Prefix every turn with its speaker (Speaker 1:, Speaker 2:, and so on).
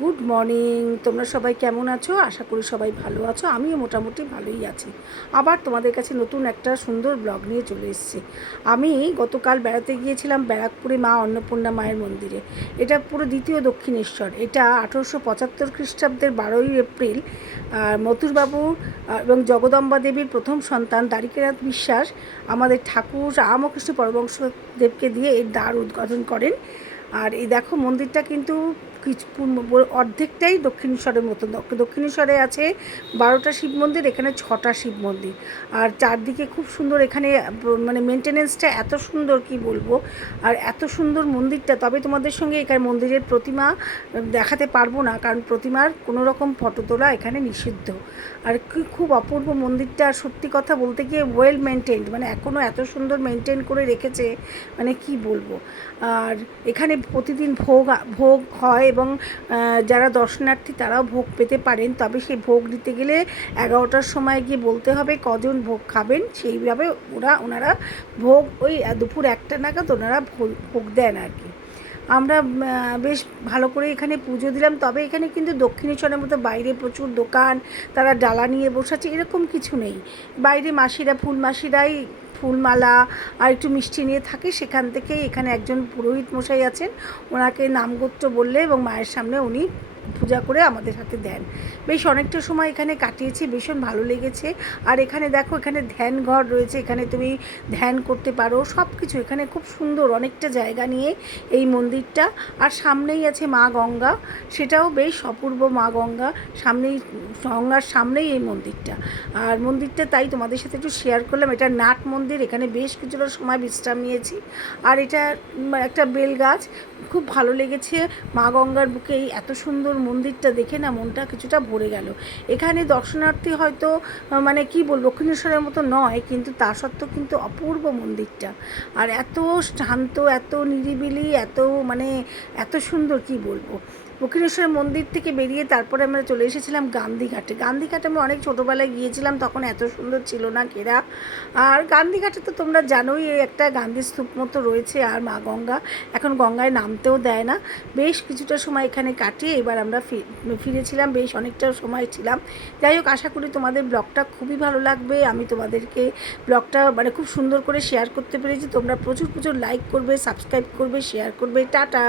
Speaker 1: Good morning. তোমরা সবাই কেমন আছো? আশা করি সবাই ভালো আছো। আমিও মোটামুটি ভালোই আছি। আবার তোমাদের কাছে নতুন একটা সুন্দর ব্লগ নিয়ে চলে এসেছি। আমি গতকাল বেড়াতে গিয়েছিলাম ব্যারাকপুরে মা অন্নপূর্ণা মায়ের মন্দিরে। এটা পুরো দ্বিতীয় দক্ষিণেশ্বর। এটা আঠেরোশো পঁচাত্তর খ্রিস্টাব্দের বারোই এপ্রিল মথুরবাবু এবং জগদম্বা দেবীর প্রথম সন্তান দ্বারিকেরাত বিশ্বাস আমাদের ঠাকুর রামকৃষ্ণ পরবংশদেবকে দিয়ে এর দ্বার উদ্বোধন করেন। আর এই দেখো মন্দিরটা কিন্তু কিছু অর্ধেকটাই দক্ষিণেশ্বরের মতো দক্ষ- দক্ষিণেশ্বরে আছে বারোটা শিব মন্দির, এখানে ছটা শিব মন্দির। আর চারদিকে খুব সুন্দর এখানে মানে মেনটেনেন্সটা এত সুন্দর, কি বলব? আর এত সুন্দর মন্দিরটা, তবে তোমাদের সঙ্গে এখানে মন্দিরের প্রতিমা দেখাতে পারব না, কারণ প্রতিমার কোনো রকম ফটো তোলা এখানে নিষিদ্ধ। আর কি খুব অপূর্ব মন্দিরটা সত্যি কথা বলতে গিয়ে ওয়েল মেনটেন্ড মানে এখনও এত সুন্দর মেনটেন করে রেখেছে মানে কি বলব? আর এখানে প্রতিদিন ভোগ ভোগ হয় এবং যারা দর্শনার্থী তারাও ভোগ পেতে পারেন। তবে সেই ভোগ নিতে গেলে এগারোটার সময় গিয়ে বলতে হবে কজন ভোগ খাবেন। সেইভাবে ওরা, ওনারা ভোগ ওই দুপুর একটা নাগাদ ওনারা ভোগ- দেন আর কি। আমরা বেশ ভালো করে এখানে পুজো দিলাম। তবে এখানে কিন্তু দক্ষিণেশ্বরের মতো বাইরে প্রচুর দোকান, তারা ডালা নিয়ে বসে আছে, এরকম কিছু নেই। বাইরে মাসিরা ফুল মাসিরাই ফুলমালা আর একটু মিষ্টি নিয়ে থাকে, সেখান থেকে এখানে একজন পুরোহিত মশাই আছেন। ওনাকে নামগোত্র বললে এবং মায়ের সামনে উনি পূজা করে আমাদের হাতে দেন। বেশ অনেকটা সময় এখানে কাটিয়েছি, ভীষণ ভালো লেগেছে। আর এখানে দেখো, এখানে ধ্যান ঘর রয়েছে, এখানে তুমি ধ্যান করতে পারো সব কিছু এখানে খুব সুন্দর অনেকটা জায়গা নিয়ে এই মন্দিরটা। আর সামনেই আছে মা গঙ্গা, সেটাও বেশ অপূর্ব মা গঙ্গা, সামনেই গঙ্গার সামনেই এই মন্দিরটা। আর মন্দিরটা তাই তোমাদের সাথে একটু শেয়ার করলাম, এটা নাট মন্দির, এখানে বেশ কিছুটা সময় বিশ্রাম নিয়েছি। আর এটা একটা বেল গাছ খুব ভালো লেগেছে। মা গঙ্গার বুকে এই এত সুন্দর মন্দিরটা দেখে না মনটা কিছুটা ভরে গেল। এখানে দর্শনার্থী হয়তো মানে কি বল দক্ষিণেশ্বরের মতো নয়, কিন্তু তা সত্ত্বেও কিন্তু অপূর্ব মন্দিরটা। আর এত শান্ত, এত নিরিবিলি, এত মানে এত সুন্দর কি বলব? দক্ষিণেশ্বরের মন্দির থেকে বেরিয়ে তারপরে আমরা চলে এসেছিলাম গান্ধীঘাটে। গান্ধীঘাটে আমি অনেক ছোটোবেলায় গিয়েছিলাম, তখন এত সুন্দর ছিল না ঘেরা। আর গান্ধীঘাটে তো তোমরা জানোই একটা গান্ধী স্তূপ মতো রয়েছে আর মা গঙ্গা। এখন গঙ্গায় নামতেও দেয় না। বেশ কিছুটা সময় এখানে কাটিয়ে এবার আমরা ফিরেছিলাম, বেশ অনেকটা সময় ছিলাম। যাই হোক, আশা করি তোমাদের ব্লগটা খুবই ভালো লাগবে। আমি তোমাদেরকে ব্লগটা মানে খুব সুন্দর করে শেয়ার করতে পেরেছি। তোমরা প্রচুর প্রচুর লাইক করবে সাবস্ক্রাইব করবে শেয়ার করবে। টাটা!